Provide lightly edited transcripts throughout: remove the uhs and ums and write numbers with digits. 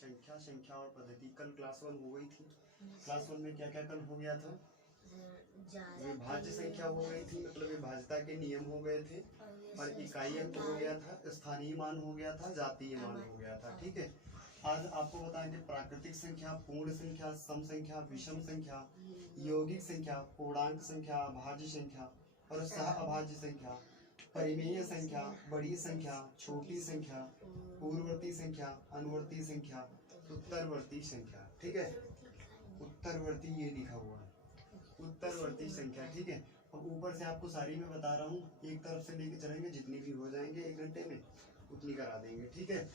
संख्या, संख्या और पद्धति। कल क्लास 1 हो गई थी। क्लास 1 में क्या क्या कल हो गया था? विभाज्य संख्या हो गई थी, मतलब विभाज्यता के नियम हो गए थे, और इकाई अंक हो गया था, स्थानीय मान हो गया था, जातीय मान हो गया था। ठीक है, आज आपको बताएंगे प्राकृतिक संख्या, पूर्ण संख्या, सम संख्या, विषम संख्या, यौगिक संख्या, पूर्णांक संख्या, अभाज्य संख्या और सह अभाज्य संख्या, परिमेय संख्या, बड़ी संख्या, छोटी संख्या, पूर्ववर्ती संख्या, अनुवर्ती संख्या, उत्तरवर्ती संख्या। ठीक है, उत्तरवर्ती ये लिखा हुआ है, उत्तरवर्ती संख्या। ठीक है, अब ऊपर से आपको सारी मैं बता रहा हूँ, एक तरफ से लेके चलेंगे, जितनी भी हो जाएंगे 1 घंटे में उतनी करा देंगे। ठीक है,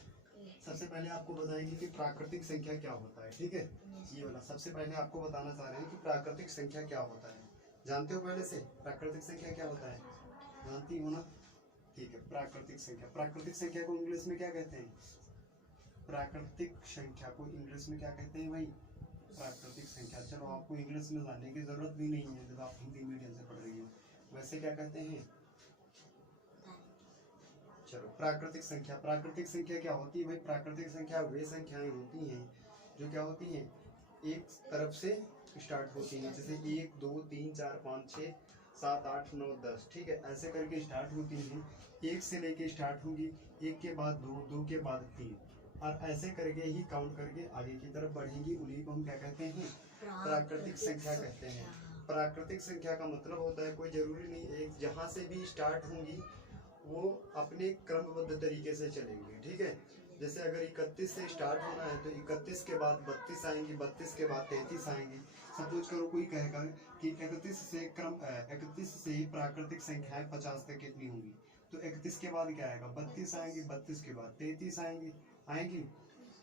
सबसे पहले आपको बताएंगे कि प्राकृतिक संख्या क्या होता है। ठीक है, ये वाला सबसे पहले आपको बताना चाह रहे हैं कि प्राकृतिक संख्या क्या होता है। जानते हो पहले से प्राकृतिक संख्या क्या होता है? जानती हो ना? ठीक है, प्राकृतिक संख्या, प्राकृतिक संख्या को इंग्लिश में क्या कहते हैं? प्राकृतिक संख्या को इंग्लिश में क्या कहते हैं भाई? प्राकृतिक संख्या। चलो, आपको इंग्लिश में जानने की जरूरत भी नहीं है जब आप हिंदी मीडियम से पढ़ रही हो। वैसे क्या कहते हैं? चलो, प्राकृतिक संख्या, प्राकृतिक संख्या क्या होती है भाई? प्राकृतिक संख्या वे संख्याएं होती हैं जो क्या होती हैं, एक तरफ से स्टार्ट होती हैं, जैसे 1 2 3 4 5 6 7 8 9 10। ठीक है, ऐसे करके स्टार्ट होती हैं, 1 से लेके स्टार्ट होंगी, 1 के बाद 2, 2 के बाद 3, और ऐसे करके ही काउंट करके आगे की तरफ बढ़ेंगी। उन्हीं को हम क्या कहते हैं? प्राकृतिक संख्या कहते हैं। प्राकृतिक संख्या का मतलब होता है, कोई जरूरी नहीं एक जहाँ से भी स्टार्ट होंगी वो अपने क्रमबद्ध तरीके से चलेंगे। ठीक है, जैसे अगर 31 से स्टार्ट होना है तो 31 के बाद 32 आएंगी, 32 के बाद 33 आएंगी। सपोज करो कोई कहेगा कि 31 से प्राकृतिक संख्याएं 50 तक कितनी होंगी, तो 31 के बाद क्या आएगा? 32 आएंगी, 32 के बाद 33 आएंगी।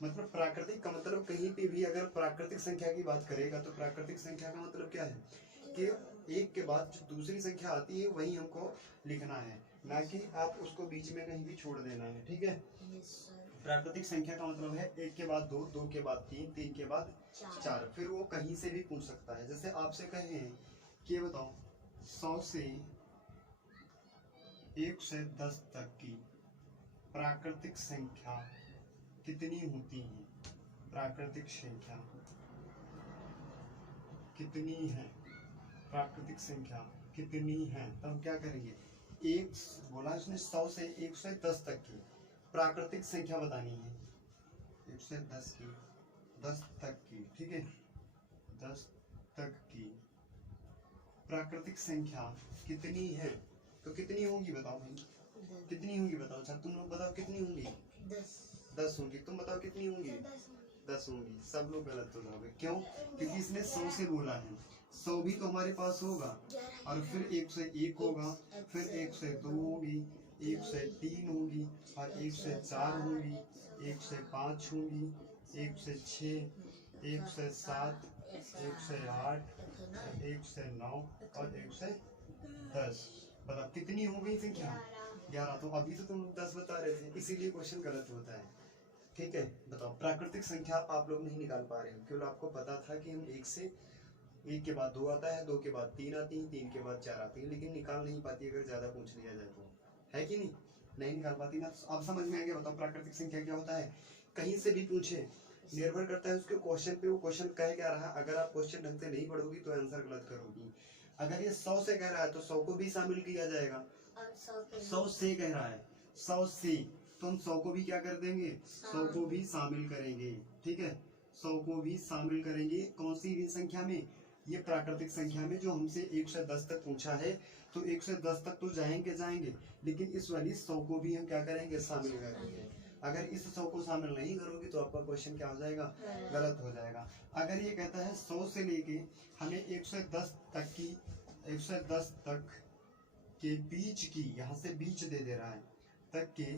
मतलब प्राकृतिक का मतलब कहीं पे भी अगर प्राकृतिक संख्या की बात करेगा तो प्राकृतिक संख्या का मतलब क्या है कि एक के बाद जो दूसरी संख्या आती है वही हमको लिखना है, ना कि आप उसको बीच में कहीं भी छोड़ देना है। ठीक है, प्राकृतिक संख्या का मतलब है 1 के बाद 2, 2 के बाद 3, 3 के बाद 4। फिर वो कहीं से भी पूछ सकता है। जैसे आपसे कहे कि बताओ 100 से 1 से 10 तक की प्राकृतिक संख्या कितनी होती है? प्राकृतिक संख्या कितनी है? प्राकृतिक संख्या कितनी है? तब क्या करेंगे? एक बोला उसने 100 से 1 से 10 तक की प्राकृतिक संख्या बतानी है, 1 से 10 की, 10 तक की। ठीक है, 10 तक की प्राकृतिक संख्या कितनी है? तो कितनी होंगी बताओ भाई, कितनी होंगी बताओ। अच्छा तुम लोग बताओ कितनी होंगी? 10 होंगी। तुम बताओ कितनी होंगी? 10 होंगी। सब लोग गलत हो जाओगे। क्यों? क्योंकि इसने 100 से बोला है। 100 भी तो हमारे पास होगा, और फिर 1 से 1 होगा, फिर 1 से 2 होगी, 1 से 3 होगी, और 1 से 4 होगी, 1 से 5 होगी, 1 से 6, 1 से 7, 1 से 8, 1 से 9 और 1 से 10। बताओ कितनी हो गई संख्या? 11। तो अभी तो तुम 10 बता रहे थे, इसीलिए क्वेश्चन गलत होता है। ठीक है, बताओ प्राकृतिक संख्या आप लोग नहीं निकाल पा रहे हो, केवल आपको पता था कि हम 1 के बाद 2 आता है, 2 के बाद 3 आती है, 3 के बाद 4 आती है, लेकिन निकाल नहीं पाती अगर ज्यादा पूछ लिया जाए तो, है कि नहीं निकाल पाती ना। अब समझ में आ गया। बताओ प्राकृतिक संख्या क्या होता है? कहीं से भी पूछे, निर्भर करता है उसके क्वेश्चन पे, वो क्वेश्चन कह क्या रहा है। अगर आप क्वेश्चन ढंग से नहीं पढ़ोगी तो आंसर गलत करोगी। अगर ये 100 से कह रहा है तो 100 को भी शामिल किया जाएगा। 100 से कह रहा है, 100 से, तो हम 100 को भी क्या कर देंगे? 100 को भी शामिल करेंगे। ठीक है, 100 को भी शामिल करेंगे। कौन सी भी संख्या में? ये प्राकृतिक संख्या में, जो हमसे 1 से 10 तक पूछा है। तो 1 से 10 तक तो जाएंगे, लेकिन इस वाली 100 को भी हम क्या करेंगे? शामिल करेंगे। अगर इस 100 को शामिल नहीं करोगे तो आपका क्वेश्चन क्या हो जाएगा? गलत हो जाएगा। अगर ये कहता है 100 से लेके हमें 1 से 10 तक की, 1 से 10 तक के बीच की, यहाँ से बीच दे रहा है, तक के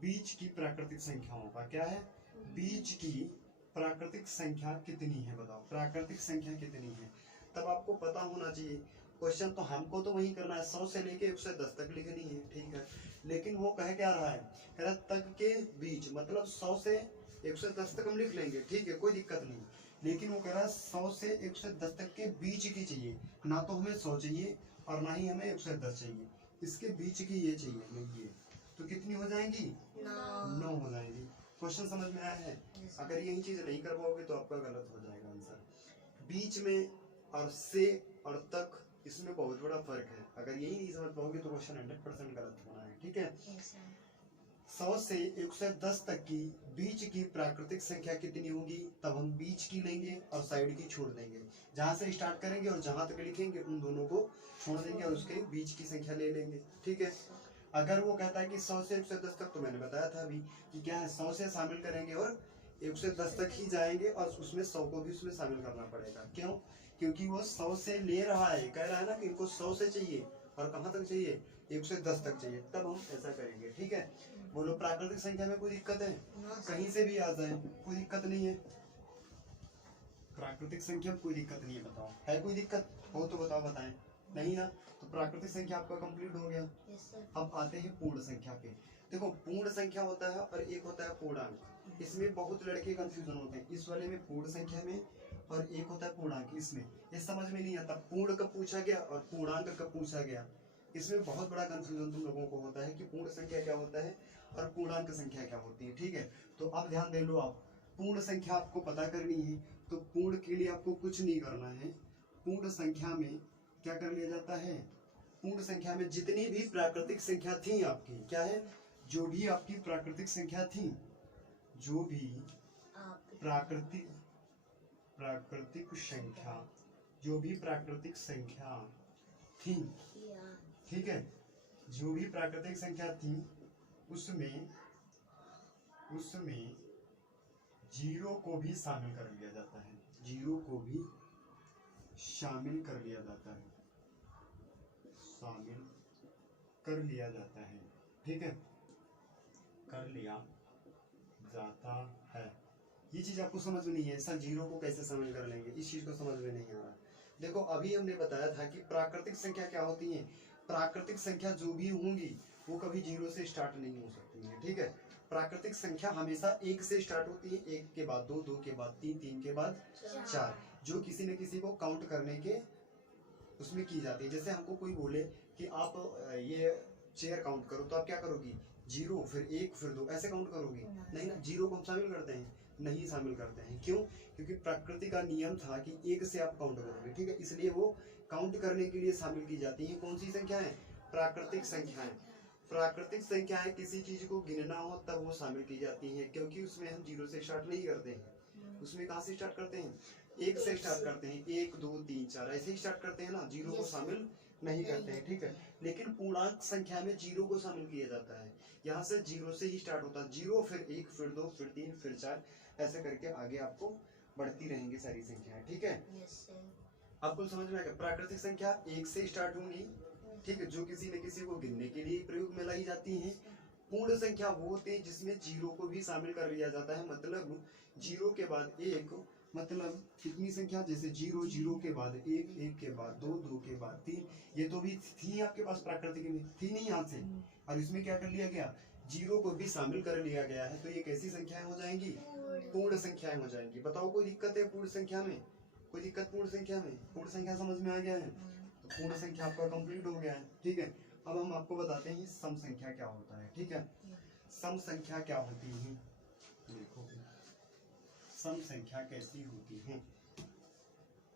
बीच की प्राकृतिक संख्याओं का क्या है? बीच की प्राकृतिक संख्या कितनी है? बताओ प्राकृतिक संख्या कितनी है। तब आपको पता होना चाहिए। क्वेश्चन तो हमको तो वही करना है, 100 से लेके 1 से 10 तक लिखनी है। ठीक है, लेकिन वो कह क्या रहा है? कह रहा तक के बीच, मतलब 100 से 1 से 10 तक हम लिख लेंगे, ठीक है, कोई दिक्कत नहीं। लेकिन वो कह रहा है 100 से 1 से 10 तक के बीच की चाहिए, ना तो हमें 100 चाहिए और ना ही हमें 1 से 10 चाहिए, इसके बीच की ये चाहिए हमें। ये तो कितनी हो जाएंगी? 9 हो जाएंगी। क्वेश्चन समझ में आया है? अगर यही चीज नहीं कर पाओगे तो आपका गलत हो जाएगा आंसर। बीच में और से और तक, इसमें बहुत बड़ा फर्क है। अगर यही नहीं समझ पाओगे तो क्वेश्चन 100% गलत होना है। ठीक है, 100 से 110 तक की बीच की प्राकृतिक संख्या कितनी होगी? तब हम बीच की लेंगे और साइड की छोड़ देंगे। जहां से स्टार्ट करेंगे और जहां तक लिखेंगे उन दोनों को छोड़ देंगे और उसके बीच की संख्या ले लेंगे। ठीक है, अगर वो कहता है कि 100 से 110 तक, तो मैंने बताया था अभी कि क्या है, 100 से शामिल करेंगे और 110 तक ही जाएंगे और उसमें 100 को भी उसमें शामिल करना पड़ेगा। क्यों? क्योंकि वो 100 से ले रहा है, कह रहा है ना कि इनको 100 से चाहिए और कहाँ तक चाहिए? 110 तक चाहिए, तब हम ऐसा करेंगे। ठीक है, बोलो प्राकृतिक संख्या में कोई दिक्कत है? कहीं से भी आ जाए कोई दिक्कत नहीं है। प्राकृतिक संख्या में कोई दिक्कत नहीं है, बताओ है कोई दिक्कत हो तो बताओ, बताएं। नहीं ना, तो प्राकृतिक संख्या आपका कंप्लीट हो गया। अब आते हैं पूर्ण संख्या पे। देखो पूर्ण संख्या होता है और एक होता है पूर्णांक। इसमें बहुत लड़के कंफ्यूजन होते हैं, इस वाले में पूर्ण संख्या में, और एक होता है पूर्णांक। इसमें ये समझ में नहीं आता पूर्ण कब पूछा गया और पूर्णांक कब पूछा गया। इसमें बहुत बड़ा कंफ्यूजन तुम लोगों को होता है कि पूर्ण संख्या क्या होता है और पूर्णांक संख्या क्या होती है। ठीक है, तो अब ध्यान दे लो, आप पूर्ण संख्या आपको पता करनी है, तो पूर्ण के लिए आपको कुछ नहीं करना है। पूर्ण संख्या में क्या कर लिया जाता है? पूर्ण संख्या में जितनी भी प्राकृतिक संख्या थी आपकी, क्या है, जो भी आपकी प्राकृतिक संख्या थी, जो भी प्राकृतिक संख्या, जो भी प्राकृतिक संख्या थी, ठीक है, जो भी प्राकृतिक संख्या थी उसमें जीरो को भी शामिल कर लिया जाता है। जीरो को भी शामिल कर लिया जाता है, शामिल कर लिया जाता है। ठीक है, कर लिया जाता है। ये चीज आपको समझ में नहीं है, सर जीरो को कैसे शामिल कर लेंगे, इस चीज को समझ में नहीं आ रहा। देखो अभी हमने बताया था कि प्राकृतिक संख्या क्या होती है। प्राकृतिक संख्या जो भी होंगी वो कभी जीरो से स्टार्ट नहीं हो सकती है। ठीक है, प्राकृतिक संख्या हमेशा एक से स्टार्ट होती है, एक के बाद दो, दो के बाद तीन, तीन के बाद चार, जो किसी न किसी को काउंट करने के उसमें की जाती है। जैसे हमको कोई बोले कि आप ये चेयर काउंट करो, तो आप क्या करोगी? जीरो, फिर एक, फिर दो, ऐसे काउंट करोगी? नहीं ना, जीरो को हम शामिल करते हैं? नहीं शामिल करते हैं। क्यों? क्योंकि प्रकृति का नियम था कि एक से आप काउंट करोगे। ठीक है, इसलिए वो काउंट करने के लिए शामिल की जाती है। कौन सी संख्याएं? प्राकृतिक संख्याएं। प्राकृतिक संख्याएं किसी चीज को गिनना हो तब वो शामिल की जाती है, क्योंकि उसमें हम जीरो से स्टार्ट नहीं करते हैं। उसमें कहाँ से स्टार्ट करते हैं? एक से स्टार्ट करते हैं, एक, दो, तीन, चार, ऐसे ही स्टार्ट करते हैं ना, जीरो को शामिल नहीं करते हैं। ठीक है, लेकिन पूर्णांक संख्या में जीरो को शामिल किया जाता है। यहाँ से जीरो से ही स्टार्ट होता है, जीरो, फिर एक, फिर दो, फिर तीन, फिर चार, ऐसे करके आगे आपको बढ़ती रहेंगी सारी संख्याएं। ठीक है, आपको समझ में आएगा। प्राकृतिक संख्या एक से स्टार्ट होंगी, ठीक है, जो किसी न किसी को गिनने के लिए प्रयोग में लाई जाती है। पूर्ण संख्या वो होती है जिसमें जीरो को भी शामिल कर लिया जाता है, मतलब जीरो के बाद एक, मतलब कितनी संख्या, जैसे जीरो, जीरो के बाद एक, एक के बाद दो, दो के बाद तीन, ये तो भी थी आपके पास प्राकृतिक में, थी नहीं यहाँ से, और इसमें क्या कर लिया गया? जीरो को भी शामिल कर लिया गया है। तो ये कैसी संख्याएं हो जाएंगी? पूर्ण संख्याएं हो जाएंगी। बताओ कोई दिक्कत है पूर्ण संख्या में? कोई दिक्कत पूर्ण संख्या में? पूर्ण संख्या समझ में आ गया है? तो पूर्ण संख्या आपका कंप्लीट हो गया है। ठीक है, अब हम आपको बताते हैं सम संख्या क्या होता है। ठीक है, सम संख्या क्या होती है? देखो सम संख्या कैसी होती है।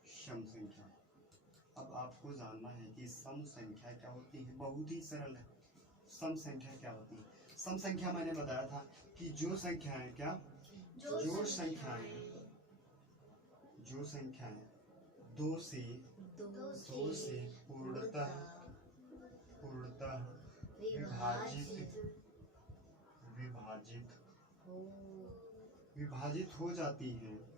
सम संख्या, अब आपको जानना है कि सम संख्या क्या होती है। बहुत ही सरल है, सम संख्या क्या होती है। सम संख्या मैंने बताया था कि जो संख्याएं क्या, जो संख्याएं दो से पूर्णतः विभाजित हो जाती हैं,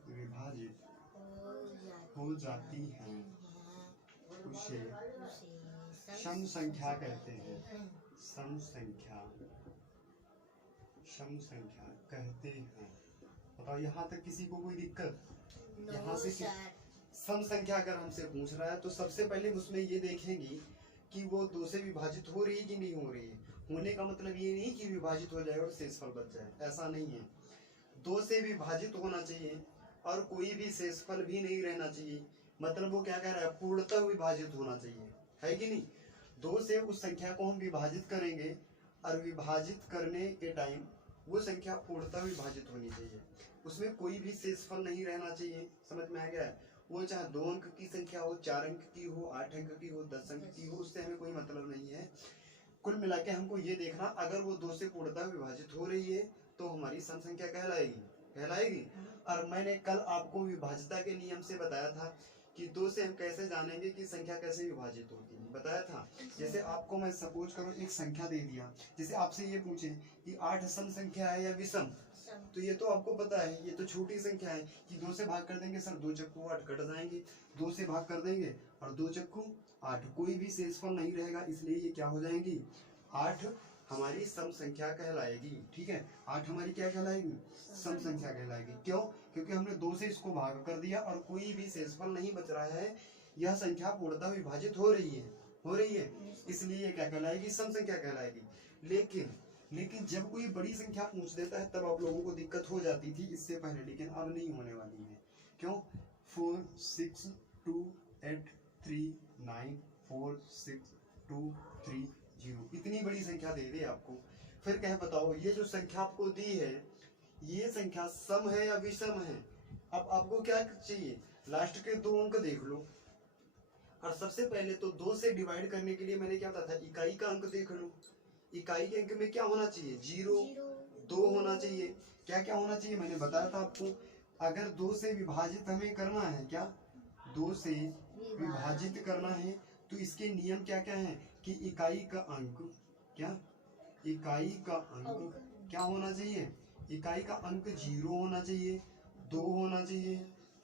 उसे सम संख्या कहते हैं। सम संख्या कहते हैं। बताओ यहाँ तक किसी को कोई दिक्कत? यहाँ से सम संख्या अगर हमसे पूछ रहा है तो सबसे पहले उसमें ये देखेंगे कि वो दो से विभाजित हो रही है कि नहीं हो रही है। होने का मतलब ये नहीं कि विभाजित हो जाए और शेषफल बच जाए, ऐसा नहीं है। दो से विभाजित होना चाहिए और कोई भी शेषफल भी नहीं रहना चाहिए। मतलब वो क्या कह रहा है? पूर्णतः विभाजित होना चाहिए, है कि नहीं? दो से उस संख्या को हम विभाजित करेंगे और विभाजित करने के टाइम वो संख्या पूर्णतः विभाजित होनी चाहिए, उसमें कोई भी शेषफल नहीं रहना चाहिए। समझ में आ गया है? वो चाहे 2 अंक की संख्या हो, 4 अंक की हो, 8 अंक की हो, 10 अंक की हो, उससे हमें कोई मतलब नहीं है। कुल मिला के हमको ये देखना, अगर वो 2 से पूर्णतः विभाजित हो रही है तो हमारी सम संख्या कहलाएगी। और मैंने कल आपको विभाज्यता के नियम से बताया था कि 2 से हम कैसे जानेंगे कि संख्या कैसे विभाजित होती है, बताया था। जैसे आपको मैं सपोज करो एक संख्या दे दिया, जैसे आपसे ये पूछे कि 8 सम संख्या है या विषम, तो ये तो आपको पता है, ये तो छोटी संख्या है कि 2 से भाग कर देंगे सर, 2 चक्कू 8 कट जाएंगे, 2 से भाग कर देंगे और 2 चक्कू 8, कोई भी शेषफल नहीं रहेगा, इसलिए ये क्या हो जाएंगी, 8 हमारी सम संख्या कहलाएगी। ठीक है, 8 हमारी क्या कहलाएगी, सम संख्या कहलाएगी। क्यों? क्योंकि हमने 2 से इसको भाग कर दिया और कोई भी शेषफल नहीं बच रहा है, यह संख्या पूर्णतः विभाजित हो रही है, इसलिए ये क्या कहलाएगी, सम संख्या कहलाएगी। लेकिन जब कोई बड़ी संख्या पूछ देता है तब आप लोगों को दिक्कत हो जाती थी इससे पहले, लेकिन अब नहीं होने वाली है। क्यों? 4 6 2 8 3 9 4 6 2 3 0, इतनी बड़ी संख्या दे दे आपको, फिर कह बताओ ये जो संख्या आपको दी है ये संख्या सम है या विषम है। अब आपको क्या चाहिए, लास्ट के 2 अंक देख लो, और सबसे पहले तो 2 से डिवाइड करने के लिए मैंने क्या बताया था, इकाई का अंक देख लो। इकाई के अंक में क्या होना चाहिए, 0 2 होना चाहिए। क्या क्या होना चाहिए मैंने बताया था आपको, अगर 2 से विभाजित हमें करना है, क्या 2 से विभाजित करना है तो इसके नियम क्या क्या है कि इकाई का अंक क्या होना चाहिए, इकाई का अंक 0 होना चाहिए, 2 होना चाहिए,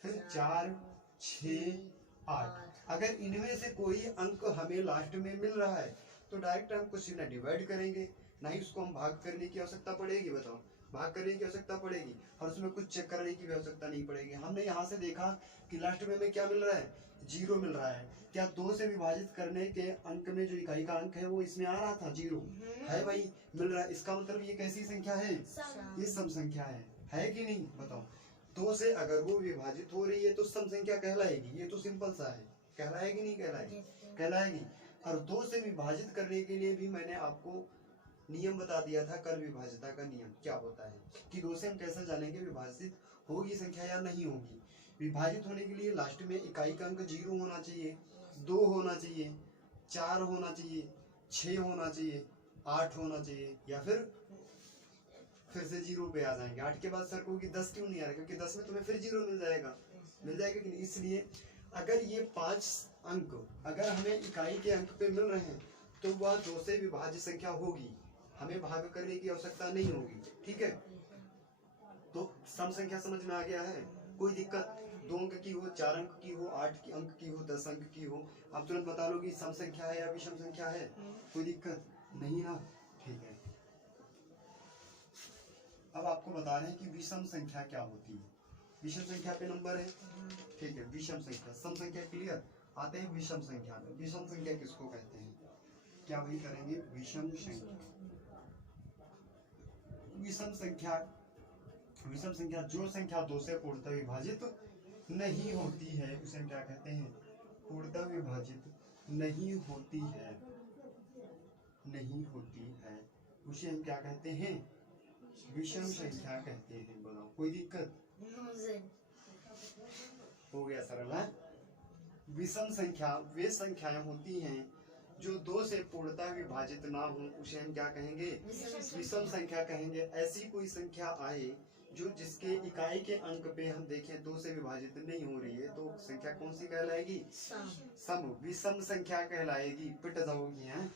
फिर 4 6 8। अगर इनमें से कोई अंक हमें लास्ट में मिल रहा है तो डायरेक्ट हम कुछ ना डिवाइड करेंगे, ना ही उसको हम भाग करने की आवश्यकता पड़ेगी। बताओ, भाग करने की आवश्यकता पड़ेगी और उसमें कुछ चेक करने की भी आवश्यकता नहीं पड़ेगी। हमने यहाँ से देखा कि लास्ट में हमें क्या मिल रहा है, 0 मिल रहा है। क्या 2 से विभाजित करने के अंक में जो इकाई का अंक है वो इसमें आ रहा था, 0 है भाई, मिल रहा है। इसका मतलब ये कैसी संख्या है, ये सम संख्या है कि नहीं, बताओ। 2 से अगर वो विभाजित हो रही है तो सम संख्या कहलाएगी, ये तो सिंपल सा है, कहलाएगी नहीं कहलाएगी। और 2 से विभाजित करने के लिए भी मैंने आपको नियम बता दिया था कल, विभाज्यता का नियम क्या होता है कि 2 से हम कैसे जानेंगे विभाजित होगी संख्या या नहीं होगी। विभाजित होने के लिए लास्ट में इकाई का अंक 0 होना चाहिए, 2 होना चाहिए, 4 होना चाहिए, 6 होना चाहिए, 8 होना चाहिए, या फिर से 0 पे आ जाएंगे। 8 के बाद सर को कि 10 क्यों नहीं आ रहा, क्योंकि 10 में तुम्हें फिर 0 मिल जाएगा कि नहीं। इसलिए अगर ये 5 अंक अगर हमें इकाई के अंक पे मिल रहे हैं तो वह 2 से विभाज्य संख्या होगी, हमें भाग करने की आवश्यकता नहीं होगी। ठीक है, तो सम संख्या समझ में आ गया है, कोई दिक्कत, 2 अंक की हो, 4 अंक की हो, 8 अंक की हो, 10 अंक की हो, आप तुरंत बता लो कि सम संख्या है या विषम संख्या है, कोई दिक्कत नहीं ना। ठीक है, अब आपको बता रहे हैं कि विषम संख्या क्या होती है। विषम संख्या पे नंबर है, ठीक है, विषम संख्या, सम संख्या क्लियर। आते हैं विषम संख्या में। विषम संख्या किसको कहते हैं, क्या वही करेंगे, विषम संख्या। विषम संख्या जो संख्या 2 से पूर्णतः विभाजित नहीं होती है उसे हम क्या कहते हैं, पूर्णतः विभाजित नहीं होती है उसे हम क्या कहते हैं, विषम संख्या कहते हैं। बताओ, कोई दिक्कत, हो गया सरल है। विषम संख्या वे संख्याएं होती हैं जो 2 से पूर्णतः विभाजित ना हो उसे हम क्या कहेंगे, विषम संख्या कहेंगे। ऐसी कोई संख्या आए जो जिसके इकाई के अंक पे हम देखें 2 से विभाजित नहीं हो रही है तो संख्या कौन सी कहलाएगी, सम, विषम संख्या कहलाएगी। पिट जाओगी हैं,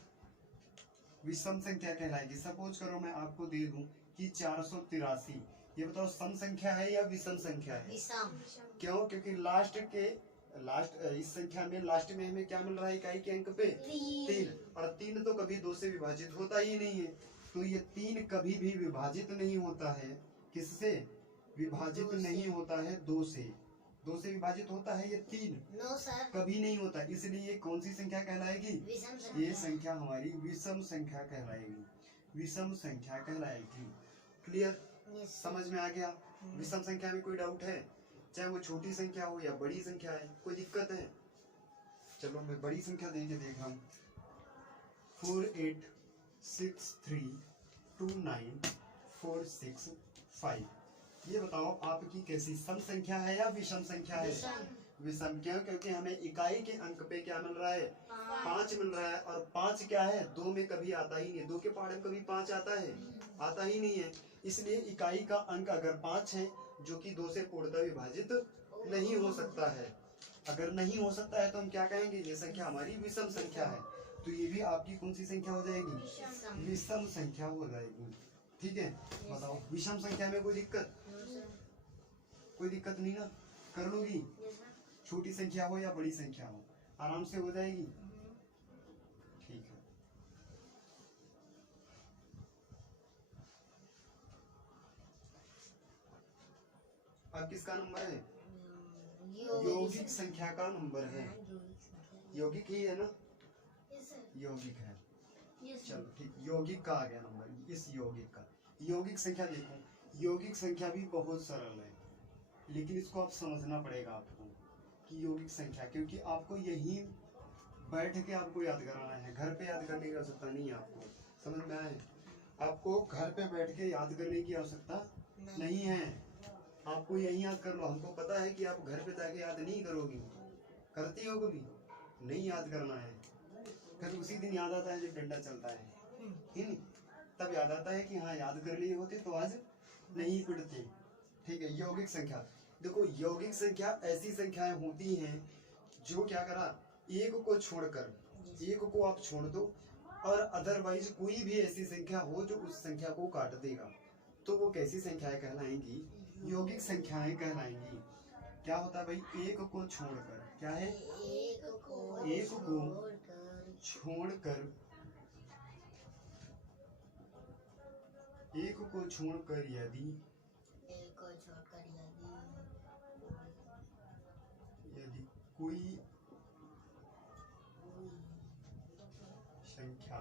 विषम संख्या कहलाएगी। सपोज करो मैं आपको दे दूं कि 483, ये बताओ सम संख्या है या विषम संख्या है, क्यों, क्योंकि इस संख्या में लास्ट में हमें क्या मिल रहा है, इकाई के अंक पे 3, और 3 तो कभी 2 से विभाजित होता ही नहीं है, तो ये 3 कभी भी विभाजित नहीं होता है, किससे विभाजित नहीं होता है, 2 से विभाजित होता है ये 3, कभी नहीं होता, इसलिए ये कौन सी संख्या कहलाएगी, ये संख्या हमारी विषम संख्या कहलाएगी, विषम संख्या कहलाएगी। क्लियर, समझ में आ गया। विषम संख्या में कोई डाउट है, चाहे वो छोटी संख्या हो या बड़ी संख्या है, कोई दिक्कत है। चलो मैं बड़ी संख्या दे के देख रहा हूँ, 4 8 6 3 2 9 4 6 5। ये बताओ आपकी कैसी सम संख्या है या विषम संख्या है? विषम। क्यों? क्योंकि हमें इकाई के अंक पे क्या मिल रहा है? 5 मिल रहा है। और 5 क्या है? 2 में कभी आता ही नहीं। 2 के पहाड़े में कभी 5 आता है? आता ही नहीं है। इसलिए इकाई का अंक अगर 5 है, जो कि 2 से पूर्णतः विभाजित नहीं हो सकता है। अगर नहीं हो सकता है तो हम क्या कहेंगे? ये संख्या हमारी विषम संख्या है। तो ये भी आपकी कौन सी संख्या हो जाएगी? विषम संख्या हो जाएगी। ठीक है, बताओ विषम संख्या में कोई दिक्कत? कोई दिक्कत नहीं ना? कर लोगी? छोटी संख्या हो या बड़ी संख्या हो, आराम से हो जाएगी। ठीक है, अब किसका नंबर है? यौगिक संख्या का नंबर है। यौगिक ही है ना? यौगिक है। चलो ठीक, यौगिक का आ गया नंबर। इस यौगिक का यौगिक संख्या देखो, यौगिक संख्या भी बहुत सरल है, लेकिन इसको आप समझना पड़ेगा आपको कि यौगिक संख्या, क्योंकि आपको यही बैठ के आपको याद कराना है। घर पे याद करने की आवश्यकता नहीं है आपको। समझ में आए? आपको घर पे बैठ के याद करने की आवश्यकता नहीं है। आपको यही याद कर लो। हमको पता है कि आप घर पे जाके याद नहीं करोगी। करती हो कभी? नहीं याद करना है। फिर उसी दिन याद आता है जब डंडा चलता है, नहीं? तब याद आता है कि हाँ याद कर लिए होते तो आज नहीं पढ़ते। ठीक है, यौगिक संख्या देखो, यौगिक संख्या ऐसी संख्याएं होती हैं जो क्या करा, एक को छोड़कर, एक को आप छोड़ दो और अदरवाइज कोई भी ऐसी संख्या हो जो उस संख्या को काट देगा, तो वो कैसी संख्याएं कहलाएंगी? यौगिक संख्याएं कहलाएंगी। क्या होता है भाई? एक को छोड़कर, क्या है? एक को छोड़कर, एक को छोड़कर यदि कोई संख्या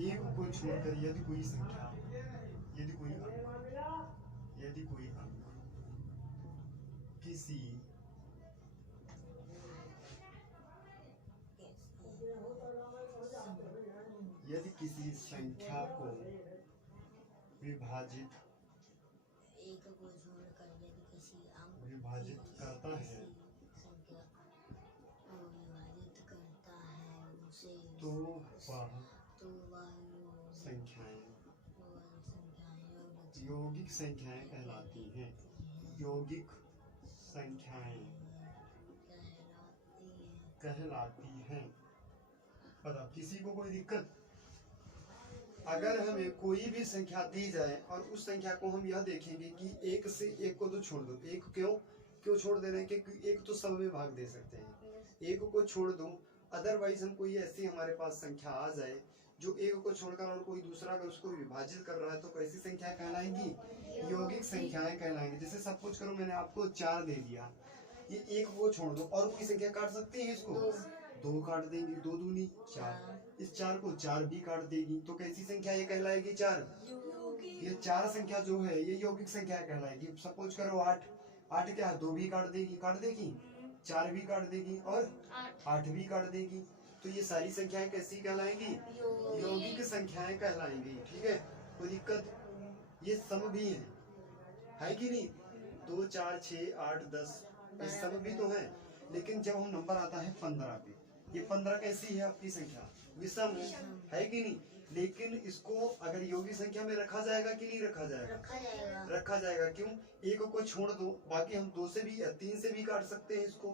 एक को छोड़कर यदि कोई संख्या, यदि कोई अंक किसी यदि किसी संख्या को विभाजित करता है तो वह संख्याएं यौगिक संख्याएं कहलाती हैं। यौगिक संख्याएं कहलाती हैं। बताओ किसी को कोई दिक्कत? अगर हमें कोई भी संख्या दी जाए और उस संख्या को हम यह देखेंगे कि एक से एक को तो छोड़ दो, एक क्यों छोड़ दे रहे हैं? क्योंकि एक तो सब में भाग दे सकते हैं, एक को छोड़ दो। अदरवाइज हम कोई ऐसी हमारे पास संख्या आ जाए जो एक को छोड़कर और कोई दूसरा अगर उसको विभाजित कर रहा है तो कैसी संख्या कहलाएंगी? यौगिक संख्याएं कहलाएंगी। जैसे सब कुछ करो, मैंने आपको 4 दे दिया, ये एक को छोड़ दो और कोई संख्या काट सकती है इसको? 2 काट देंगी, 2 दूनी 4, इस 4 को 4 भी काट देगी, तो कैसी संख्या ये कहलाएगी? 4। ये 4 संख्या जो है ये यौगिक संख्या कहलाएगी। सपोज करो 8, 8 क्या है? 2 भी काट देगी, 4 भी काट देगी और 8 भी काट देगी। तो ये सारी संख्याएं कैसी कहलाएंगी? यौगिक संख्याएं कहलाएंगी। ठीक है, कोई दिक्कत? ये सम भी है कि नहीं? 2 4 6 8 10 ये सम भी तो है। लेकिन जब हम नंबर आता है 15 पे, ये 15 कैसी है आपकी संख्या? विषम है कि नहीं? लेकिन इसको अगर यौगिक संख्या में रखा जाएगा कि नहीं रखा जाएगा? रखा जाएगा। क्यों? एक को छोड़ दो, बाकी हम 2 से भी 3 से भी काट सकते हैं इसको,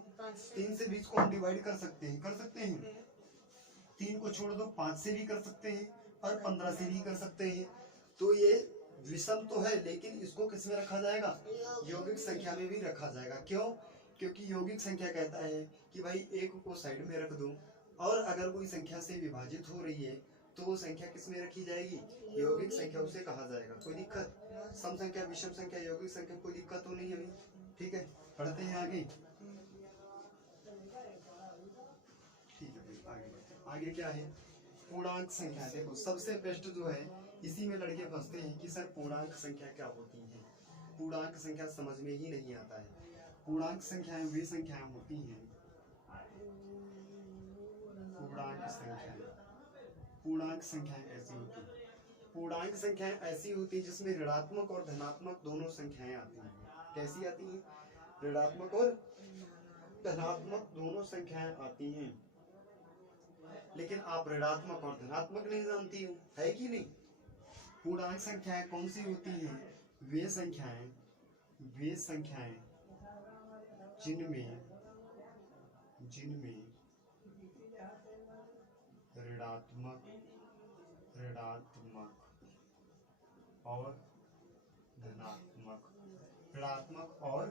3 से भी इसको हम डिवाइड कर सकते हैं। 3 को छोड़ दो, 5 से भी कर सकते हैं और 15 से भी कर सकते हैं। तो ये विषम तो है, लेकिन इसको किस में रखा जाएगा? यौगिक संख्या में भी रखा जाएगा। क्यों? क्योंकि यौगिक संख्या कहता है कि भाई एक को साइड में रख दो और अगर कोई संख्या से विभाजित हो रही है तो वो संख्या किस में रखी जाएगी? यौगिक संख्या उसे कहा जाएगा। कोई दिक्कत? सम संख्या, विषम संख्या, यौगिक संख्या, कोई दिक्कत तो नहीं है? ठीक है, पढ़ते हैं आगे। ठीक है, आगे क्या है? पूर्णांक संख्या। देखो सबसे बेस्ट जो है, इसी में लड़के फंसते हैं कि सर पूर्णांक संख्या क्या होती है। पूर्णांक संख्या समझ में ही नहीं आता है। पूर्णांक संख्याएं वे संख्याएं होती हैं, पूर्णांक संख्याएं पूर्णांक संख्याएं ऐसी होती हैं, पूर्णांक संख्याएं ऐसी होती हैं जिसमें ऋणात्मक और धनात्मक दोनों संख्याएं आती हैं। कैसी आती हैं? ऋणात्मक और धनात्मक दोनों संख्याएं आती हैं। लेकिन आप ऋणात्मक और धनात्मक नहीं जानती हो, है कि नहीं? पूर्णांक संख्याएं कौन सी होती हैं? वे संख्याएं जिनमें ऋणात्मक और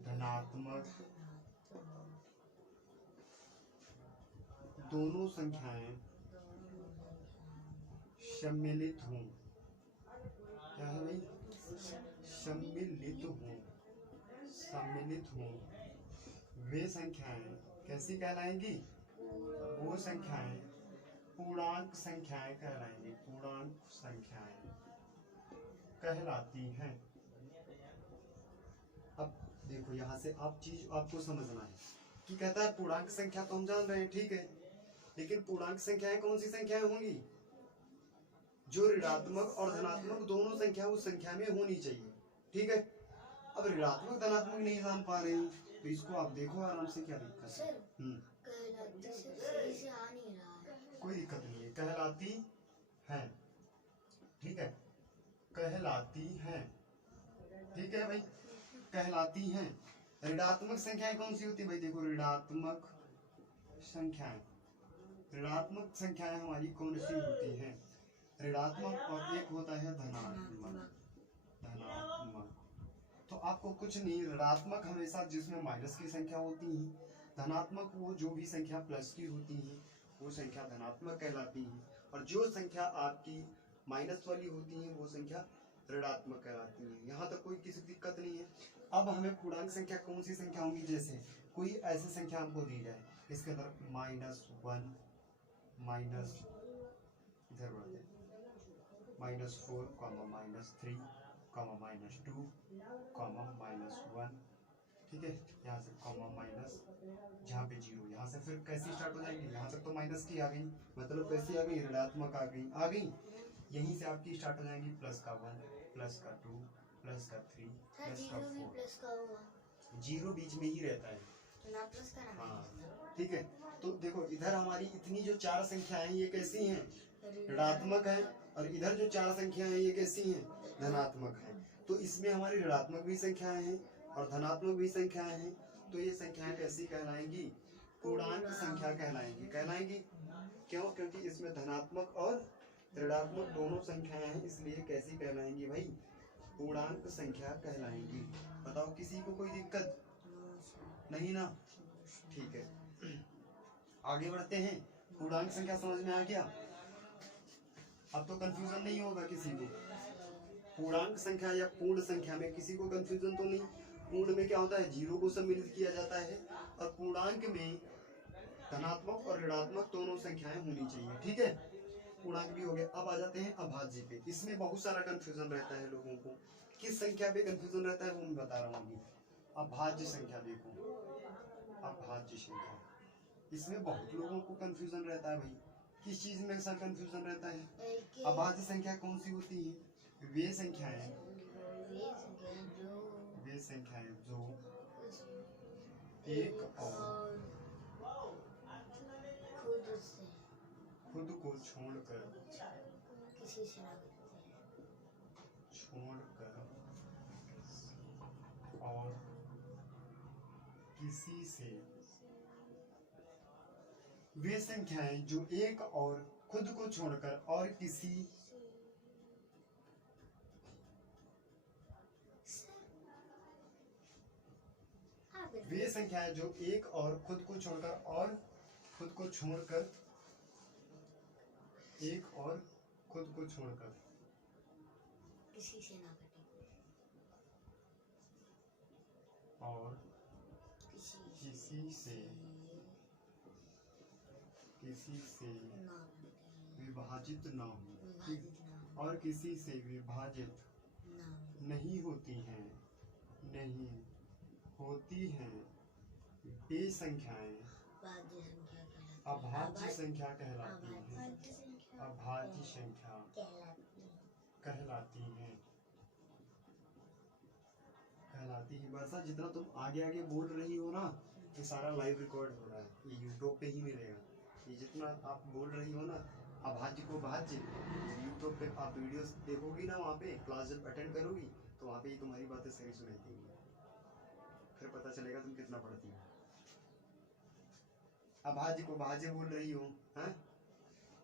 धनात्मक दोनों संख्याएं सम्मिलित हों। क्या है भाई? सम्मिलित हों। वे संख्याएं कैसी कहलाएंगी? वो संख्याएं पूर्णांक संख्याएं कहलाएंगी, पूर्णांक संख्याएं कहलाती हैं। अब देखो यहाँ से आप चीज आपको समझना है कि कहता है पूर्णांक संख्या तो हम जान रहे हैं, ठीक है, लेकिन पूर्णांक संख्याएं कौन सी संख्याएं होंगी? जो ऋणात्मक और धनात्मक दोनों संख्या उस संख्या में होनी चाहिए, ठीक है। अब ऋणात्मक धनात्मक नहीं जान पा रहे हैं तो इसको आप देखो आराम से, क्या दिक्कत है? कोई दिक्कत नहीं है, कहलाती है, ठीक है, कहलाती है, ठीक है भाई, कहलाती हैं। ऋणात्मक संख्याएं कौन सी होती है भाई? देखो ऋणात्मक संख्याएं हमारी कौन सी होती हैं? ऋणात्मक और एक होता है धनात्मक। तो आपको कुछ नहीं, ऋणात्मक हमेशा जिसमें माइनस की संख्या होती है, धनात्मक वो जो भी संख्या प्लस की होती है वो संख्या धनात्मक कहलाती है, और जो संख्या आपकी माइनस वाली होती है वो संख्या ऋणात्मक कहलाती है। यहाँ तक कोई किसी दिक्कत नहीं है। अब हमें पूर्णांक संख्या कौन सी संख्या होंगी? जैसे कोई ऐसी संख्या हमको दी जाए, इसके अंदर -1 इधर बढ़ते -4, -3, -2, -1, ठीक है, यहाँ से माइनस, जहाँ पे 0, यहाँ से फिर कैसी स्टार्ट हो जाएगी? यहाँ तक तो माइनस की आ गई, मतलब कैसी आ गई? ऋणात्मक आ गई। यहीं से आपकी स्टार्ट हो जाएगी +1, +2, +3, +4। 0 बीच में ही रहता है, हाँ, ठीक है। तो देखो इधर हमारी इतनी जो 4 संख्याएं ये कैसी हैं? ऋणात्मक है, और इधर जो 4 संख्याएं हैं ये कैसी हैं? धनात्मक है। तो इसमें हमारी ऋणात्मक भी संख्याएं हैं और धनात्मक भी संख्याएं हैं, तो ये संख्याएं कैसी कहलाएंगी? पूर्णांक संख्या कहलाएंगी। क्यों? क्योंकि इसमें धनात्मक और ऋणात्मक दोनों संख्याएं हैं, इसलिए कैसी कहलाएंगी भाई? पूर्णांक संख्या कहलाएंगी। बताओ किसी को कोई दिक्कत नहीं ना? ठीक है, आगे बढ़ते हैं। पूर्णांक संख्या समझ में आ गया? अब तो कंफ्यूजन नहीं होगा किसी को। पूर्णांक संख्या या पूर्ण संख्या में किसी को कंफ्यूजन तो नहीं। पूर्ण में क्या होता है? 0 को सम्मिलित किया जाता है, और पूर्णांक में धनात्मक और ऋणात्मक दोनों संख्याएं होनी चाहिए, ठीक है। पूर्णांक भी हो गया। अब आ जाते हैं अभाज्य पे। इसमें बहुत सारा कंफ्यूजन रहता है लोगों को। किस संख्या पे कंफ्यूजन रहता है वो मैं बता रहा हूँ। अभाज्य संख्या देखो, अभाज्य संख्या, इसमें बहुत लोगों को कंफ्यूजन रहता है भाई। किस चीज में ऐसा कंफ्यूजन रहता है? अभाज्य संख्या कौन सी होती है? वे संख्याएं जो एक और खुद को छोड़कर और किसी से, वे संख्याएं जो एक और खुद को छोड़कर और किसी वे संख्याएं जो एक और खुद को छोड़कर एक और खुद को छोड़कर किसी से ना घटे और किसी से विभाजित ना हो, और किसी से विभाजित नहीं होती हैं, वे संख्याएं अभाज्य संख्या कहलाती हैं। अभाज्य संख्या कहलाती है। कहलाती है। कहलाती है। वर्षा, जितना तुम आगे आगे बोल रही हो ना, ये सारा लाइव रिकॉर्ड हो रहा है, ये यूट्यूब पे ही मिलेगा। ये जितना आप बोल रही हो ना, अभाज्य को भाज्य, यूट्यूब पे आप वीडियोस देखोगी ना, वहाँ पे क्लास जब अटेंड करोगी तो वहाँ पे ही तुम्हारी बातें सही सुनाई देंगी, फिर पता चलेगा तुम कितना पढ़ती हो। अभाज्य को भाज्य बोल रही हो, हैं?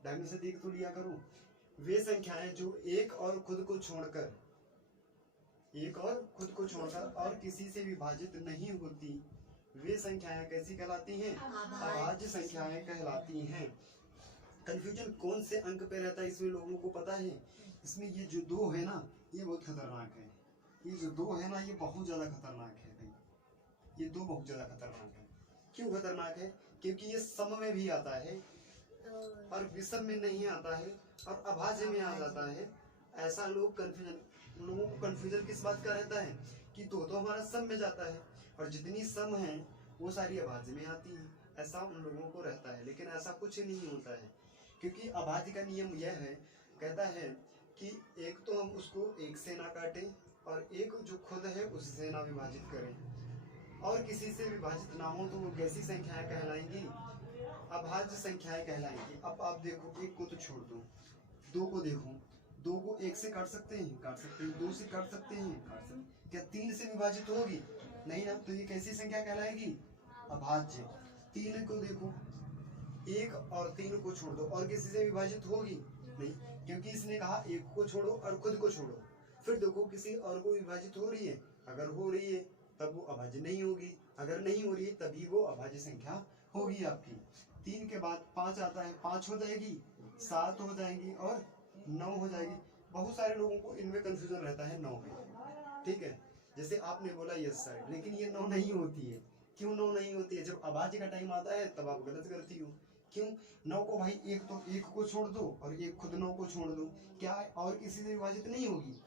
ढंग से देख तो लिया करो। वे संख्याएं जो एक और खुद को छोड़कर और किसी से विभाजित नहीं होती, वे संख्याएं कैसी कहलाती हैं? अभाज्य संख्याएं कहलाती हैं। कंफ्यूजन कौन से अंक पे रहता है इसमें लोगों को पता है? इसमें ये जो 2 है ना, ये बहुत खतरनाक है। ये जो 2 है ना, ये बहुत ज्यादा खतरनाक है भाई। ये 2 बहुत ज्यादा खतरनाक है। क्यों खतरनाक है? क्योंकि ये सम में भी आता है और विषम में नहीं आता है और अभाज्य में आ जाता है। ऐसा लोगों को कंफ्यूजन किस बात का रहता है कि 2 तो हमारा सम में जाता है और जितनी सम है वो सारी अभाज्य में आती है, ऐसा उन लोगों को रहता है। लेकिन ऐसा कुछ नहीं होता है, क्योंकि अभाज्य का नियम यह है, कहता है कि एक तो हम उसको 1 से ना काटें और एक जो खुद है उससे ना विभाजित करें, और किसी से विभाजित ना हो तो वो कैसी संख्याएं कहलाएंगी? अभाज्य संख्याएं कहलाएंगी। अब आप देखो, 1 को तो छोड़ दो, 2 को देखो, 2 को 1 से काट सकते हैं, 2 से काट सकते हैं, क्या 3 से विभाजित होगी? नहीं ना, तो ये कैसी संख्या कहलाएगी? अभाज्य। 3 को देखो, 1 और 3 को छोड़ दो, और किसी से विभाजित होगी? नहीं, क्योंकि इसने कहा 1 को छोड़ो और खुद को छोड़ो। फिर देखो किसी और को विभाजित हो रही है, अगर हो रही है तब वो अभाज्य नहीं होगी, अगर नहीं हो रही है तभी वो अभाज्य संख्या होगी आपकी। 3 के बाद 5 आता है, 5 हो जाएगी, 7 हो जाएंगी और 9 हो जाएगी। बहुत सारे लोगों को इनमें कंफ्यूजन रहता है 9 में, ठीक है? जैसे आपने बोला यस सर, लेकिन ये 9 नहीं होती है। क्यों 9 नहीं होती है? जब अभाज्य का टाइम आता है तब आप गलत करती हो। क्यों? 9 को भाई, एक तो 1 को छोड़ दो और एक खुद 9 को छोड़ दो, क्या और किसी से विभाजित नहीं होगी?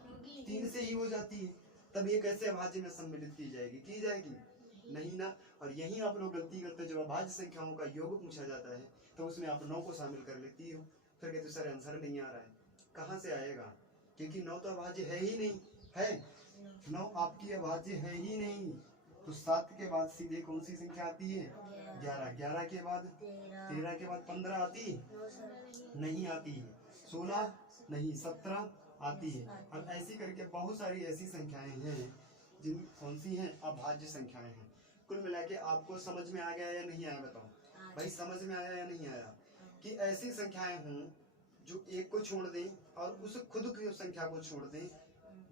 3 से ही हो जाती है, तब ये कैसे अभाज्य में सम्मिलित की जाएगी? की जाएगी नहीं ना। और यही आप लोग गलती करते हो, जब अभाज्य संख्याओं का योग पूछा जाता है तो उसमें आप 9 को शामिल कर लेती हो, फिर कहते हो सर आंसर नहीं आ रहा है। कहाँ से आएगा? क्योंकि 9 तो अभाज्य है ही नहीं, है 9 आपकी अभाज्य है ही नहीं। तो 7 के बाद सीधे कौन सी संख्या आती है? 11। 11 के बाद 13 के बाद 15 आती है? नहीं आती है। 16 नहीं, 17 आती है। और ऐसी करके बहुत सारी ऐसी संख्याएं हैं जिन कौन सी हैं? अभाज्य संख्याएं हैं। कुल मिला के आपको समझ में आ गया या नहीं आया? बताओ भाई, समझ में आया या नहीं आया? कि ऐसी संख्याएं हों जो 1 को छोड़ दें और उस खुद की संख्या को छोड़ दें,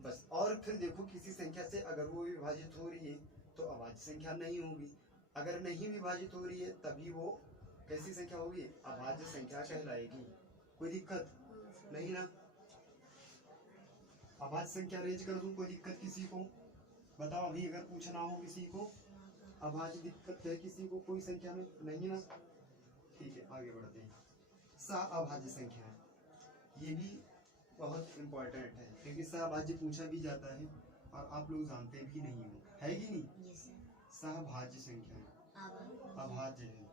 बस। और फिर देखो किसी संख्या से अगर वो विभाजित हो रही है तो अभाज्य संख्या नहीं होगी, अगर नहीं विभाजित हो रही है तभी वो कैसी संख्या होगी? अभाज्य संख्या कहलाएगी। कोई दिक्कत नहीं ना? अभाज्य संख्या रेंज कर दूं, कोई दिक्कत किसी को? बताओ अभी, अगर पूछना हो किसी को, अभाज्य दिक्कत है किसी को कोई संख्या में? नहीं ना? ठीक है, आगे बढ़ते हैं। सहअभाज्य संख्या, ये भी बहुत इम्पोर्टेंट है, क्योंकि सहअभाज्य पूछा भी जाता है और आप लोग जानते भी नहीं हो, है कि नहीं? सहअभाज्य संख्या अभाज्य है।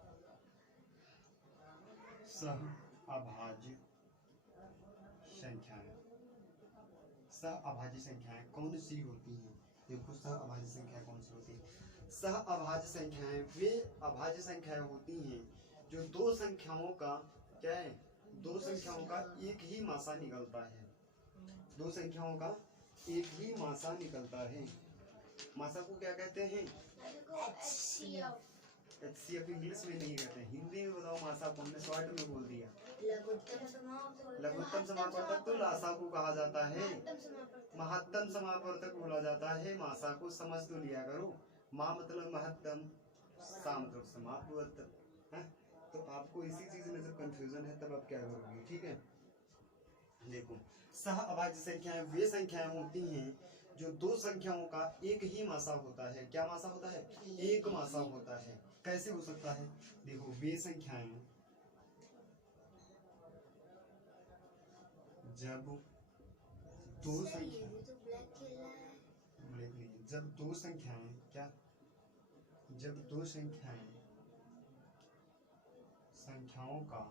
सहअभाज्य संख्याएं, सहअभाज्य संख्याएं कौन सी होती हैं? देखो सहअभाज्य संख्या कौन सी होती है? सहअभाज्य संख्याएं वे अभाज्य संख्याएं होती हैं जो 2 संख्याओं का क्या है? 2 संख्याओं का एक ही मासा निकलता है। 2 संख्याओं का एक ही मासा निकलता है। मासा को क्या कहते हैं? HCF इंग्लिश में नहीं कहते, हिंदी में बताओ मासा को। हमने शॉर्ट में बोल दिया। लघुत्तम समापवर्तक तो लासा को कहा जाता है, महत्तम समापवर्तक बोला जाता है। मासा को समझ तो लिया करो, माँ मतलब महत्तम, सा मतलब समापवर्तक है। तो आपको इसी चीज में जब कंफ्यूजन है तब आप क्या करोगे? ठीक है, देखो सहअभाज्य संख्याएं वे संख्याएं होती हैं जो 2 संख्याओं का एक ही मासा होता है। क्या मासा होता है? एक मासा होता है। कैसे हो सकता है? देखो, वे संख्याएं जब 2 संख्याएं, जब 2 संख्याएं क्या, जब 2 संख्याओं का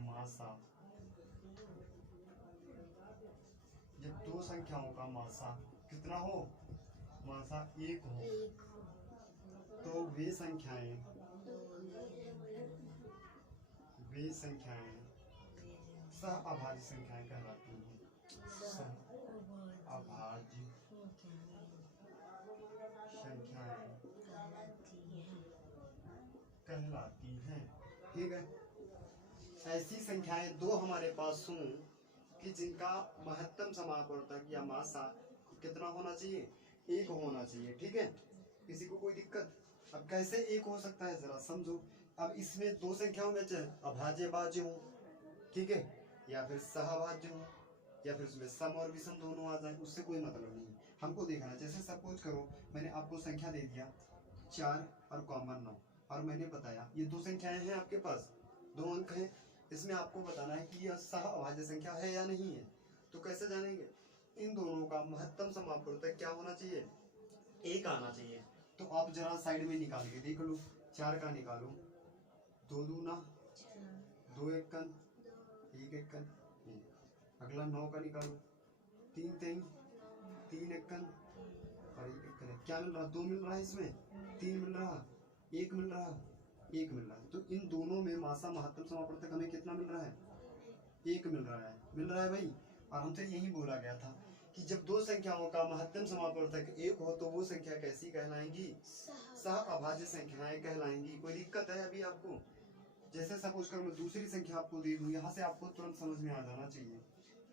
मासा, जब दो संख्याओं का मासा कितना हो, मासा एक हो, तो वे संख्याएं सह अभाज्य संख्याएं कहलाती हैं। सह अभाज्य संख्याएं कहलाती हैं। ठीक है, ऐसी संख्याएं दो हमारे पास हों कि जिनका महत्तम समापवर्तक या मासा कितना होना चाहिए, एक होना चाहिए। ठीक है, किसी को कोई दिक्कत? अब कैसे एक हो सकता है जरा समझो। अब इसमें दो संख्याओं में चाहे अभाज्य भाज्य हो, ठीक है, या फिर सहभाज्य हो, या फिर उसमें सम और विषम दोनों आ जाए, उससे कोई मतलब नहीं है। हमको देखना है, जैसे सपोज करो मैंने आपको संख्या दे दिया 4 और कॉमन 9, और मैंने बताया ये दो संख्याएं हैं आपके पास, दो अंक हैं, इसमें आपको बताना है कि यह सह अभाज्य संख्या है या नहीं है। तो कैसे जानेंगे? इन दोनों का महत्तम समापवर्तक क्या होना चाहिए, एक आना चाहिए। तो आप जरा साइड में निकाल के देख लो, 4 का निकालो, 2 दूना 2 एकन 1 एकन, अगला 9 का निकालो, 3 3 3 एकन और 1 एकन है। क्या मिल रहा? 2 मिल रहा है, इसमें 3 मिल रहा, 1 मिल रहा, 1 मिल रहा है। तो इन दोनों में मासा महत्तम समापवर्तक हमें कितना मिल रहा है, 1 मिल रहा है भाई। और हमसे यही बोला गया था कि जब दो संख्याओं का महत्तम समापवर्तक 1 हो तो वो संख्या कैसी कहलाएंगी, सह अभाज्य संख्याएं कहलाएंगी। कोई दिक्कत है अभी आपको? जैसे सपोज कर मैं दूसरी संख्या आपको दे दूं, यहाँ से आपको तुरंत समझ में आ जाना चाहिए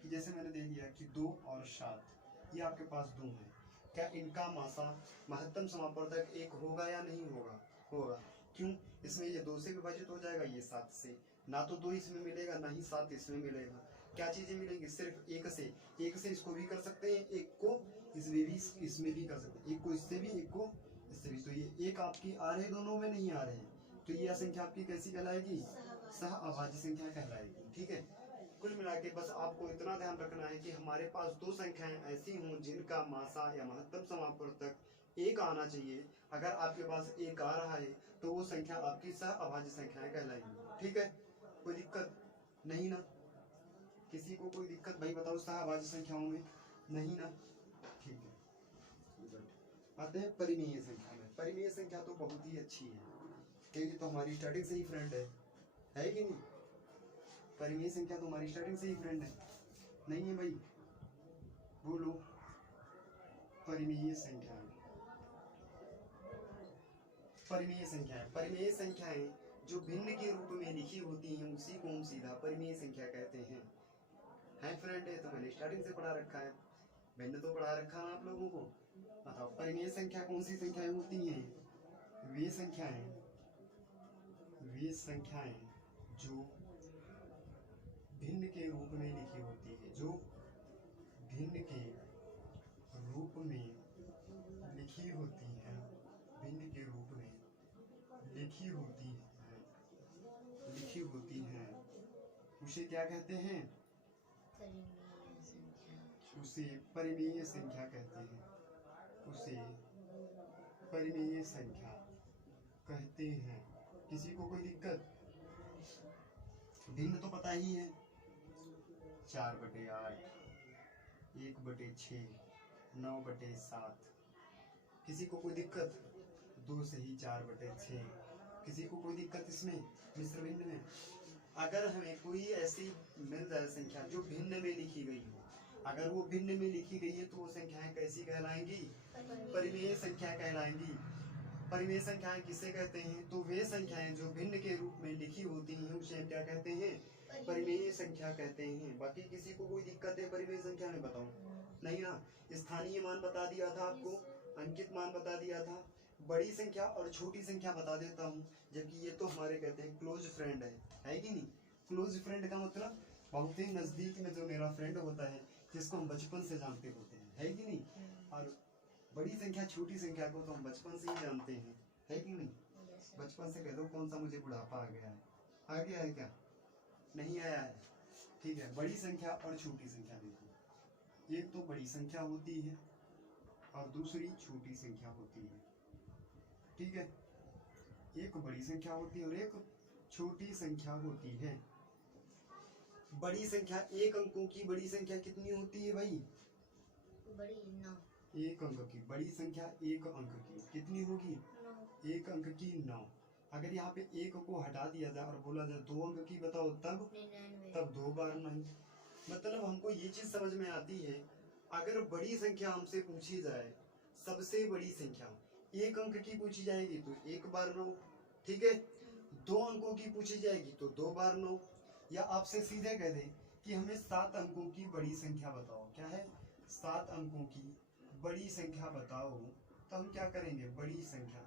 कि जैसे मैंने दे दिया कि 2 और 7, ये आपके पास 2 है, क्या इनका मासा महत्तम समापवर्तक 1 होगा या नहीं होगा? होगा। क्यों? इसमें ये 2 से विभाजित हो जाएगा, ये 7 से, ना तो 2 इसमें मिलेगा ना ही 7 इसमें मिलेगा। क्या चीजें मिलेंगी? सिर्फ 1 से। 1 से इसको भी कर सकते हैं, 1 को इसमें भी कर सकते हैं, 1 को इससे भी, 1 को इससे भी। तो ये 1 आपकी आ रहे, दोनों में नहीं आ रहे हैं, तो ये संख्या आपकी कैसी कहलाएगी, सह अभाज्य संख्या कहलाएगी। ठीक है, कुल मिला के बस आपको इतना ध्यान रखना है कि हमारे पास दो संख्याएं ऐसी हों जिनका मासा या महत्तम समापवर्तक 1 आना चाहिए। अगर आपके पास 1 आ रहा है तो वो संख्या आपकी सह अभाज्य संख्याएं कहलाएगी। ठीक है, कोई दिक्कत नहीं ना? किसी को कोई दिक्कत भाई बताओ सह अभाज्य संख्याओं में? नहीं ना? ठीक है, आते हैं परिमेय संख्या में। परिमेय संख्या तो बहुत ही अच्छी है क्योंकि तो हमारी स्टार्टिंग से ही फ्रेंड है कि नहीं? परिमेय संख्या तो हमारी स्टार्टिंग से ही फ्रेंड है, नहीं है भाई? बोलो। परिमेय संख्याएं, परिमेय संख्याएं जो भिन्न के रूप में लिखी होती हैं उसी को हम सीधा परिमेय संख्या कहते हैं। है फ्रेंड? है तो मैंने स्टार्टिंग से पढ़ा रखा है, मैंने तो पढ़ा रखा है आप लोगों को। बताओ परिमेय संख्या कौन सी संख्याएं होती हैं? वे संख्याएं जो भिन्न के रूप में लिखी होती है, जो भिन्न के रूप में लिखी होती है, भिन्न के रूप में लिखी होती है, उसे क्या कहते हैं? उसे परिमेय संख्या कहते हैं, उसे परिमेय संख्या कहते हैं। किसी को कोई दिक्कत? भिन्न तो पता ही है, 4/8, 1/6, 9/7। किसी को कोई दिक्कत? 2 से ही 4/6। किसी को कोई दिक्कत इसमें मिश्र भिन्न में? अगर हमें कोई ऐसी मिल जाए संख्या जो भिन्न में लिखी गई हो, अगर वो भिन्न में लिखी गई है तो वो संख्याएं कैसी कहलाएंगी? परिमेय संख्या कहलाएंगी। परिमेय संख्याएं किसे कहते हैं? तो वे संख्याएं जो भिन्न के रूप में लिखी होती हैं उसे क्या कहते हैं? परिमेय संख्या कहते हैं। बाकी किसी को कोई दिक्कत है परिमेय संख्या में? बताओ। नहीं ना? स्थानीय मान बता दिया था आपको, अंकित मान बता दिया था, बड़ी संख्या और छोटी संख्या बता देता हूँ, जबकि ये तो हमारे कहते हैं क्लोज फ्रेंड है कि नहीं? क्लोज फ्रेंड का मतलब बहुत ही नजदीक में जो मेरा फ्रेंड होता है, जिसको हम बचपन से जानते होते हैं, है कि नहीं? और बड़ी संख्या छोटी संख्या को तो हम बचपन से ही जानते हैं, है कि नहीं? बचपन से कह दो कौन सा मुझे बुढ़ापा आ गया है? आ गया है क्या? नहीं आया है? ठीक है, बड़ी संख्या और छोटी संख्या देखो, एक तो बड़ी संख्या होती है और दूसरी छोटी संख्या होती है। ठीक है, एक बड़ी संख्या होती है और एक छोटी संख्या होती है। बड़ी संख्या एक अंकों की बड़ी संख्या कितनी होती है भाई? बड़ी 9। एक अंक की बड़ी संख्या एक अंक की कितनी होगी? 9। एक अंक की 9। अगर यहाँ पे एक को हटा दिया जाए और बोला जाए दो अंक की बताओ, तब 99। तब 2 बार 9। मतलब हमको ये चीज समझ में आती है, अगर बड़ी संख्या हमसे पूछी जाए, सबसे बड़ी संख्या एक अंक की पूछी जाएगी तो 1 बार 9, ठीक है। दो अंकों की पूछी जाएगी तो 2 बार 9, या आपसे सीधे कह दें कि हमें 7 अंकों की बड़ी संख्या बताओ, क्या है? 7 अंकों की बड़ी संख्या बताओ, तो हम क्या करेंगे? बड़ी संख्या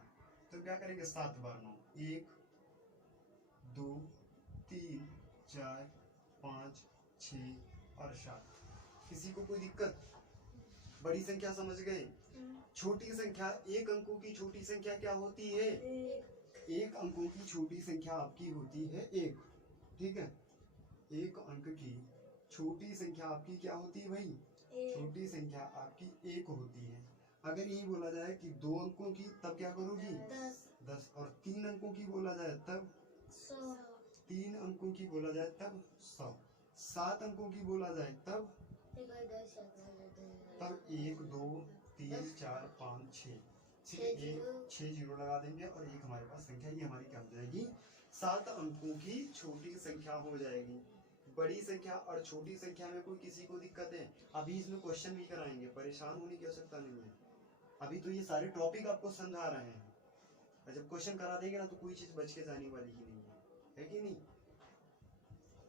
तो क्या करेंगे? 7 बार 9, 1 2 3 4 5 6 और 7। किसी को कोई दिक्कत? बड़ी संख्या समझ गए। छोटी संख्या एक अंकों की छोटी संख्या क्या होती है? एक अंकों की छोटी संख्या आपकी होती है 1, ठीक है। एक अंक की छोटी संख्या आपकी क्या होती है भाई? छोटी संख्या आपकी 1 होती है। अगर यही बोला जाए कि 2 अंकों की, तब क्या करोगी? 10। और 3 अंकों की बोला जाए तब 100। 3 अंकों की बोला जाए तब 100। 7 अंकों की बोला जाए तब 1 2 3 4 5 6 6 जीरो लगा देंगे और एक हमारे पास संख्या, ये हमारी क्या हो जाएगी? 7 अंकों की छोटी संख्या हो जाएगी। बड़ी संख्या और छोटी संख्या में कोई किसी को दिक्कत है? अभी इसमें क्वेश्चन भी कराएंगे, परेशान होने की आवश्यकता नहीं है। अभी तो ये सारे टॉपिक आपको समझा रहे हैं, और जब क्वेश्चन करा देंगे ना तो कोई चीज बच के जाने वाली ही नहीं है कि नहीं?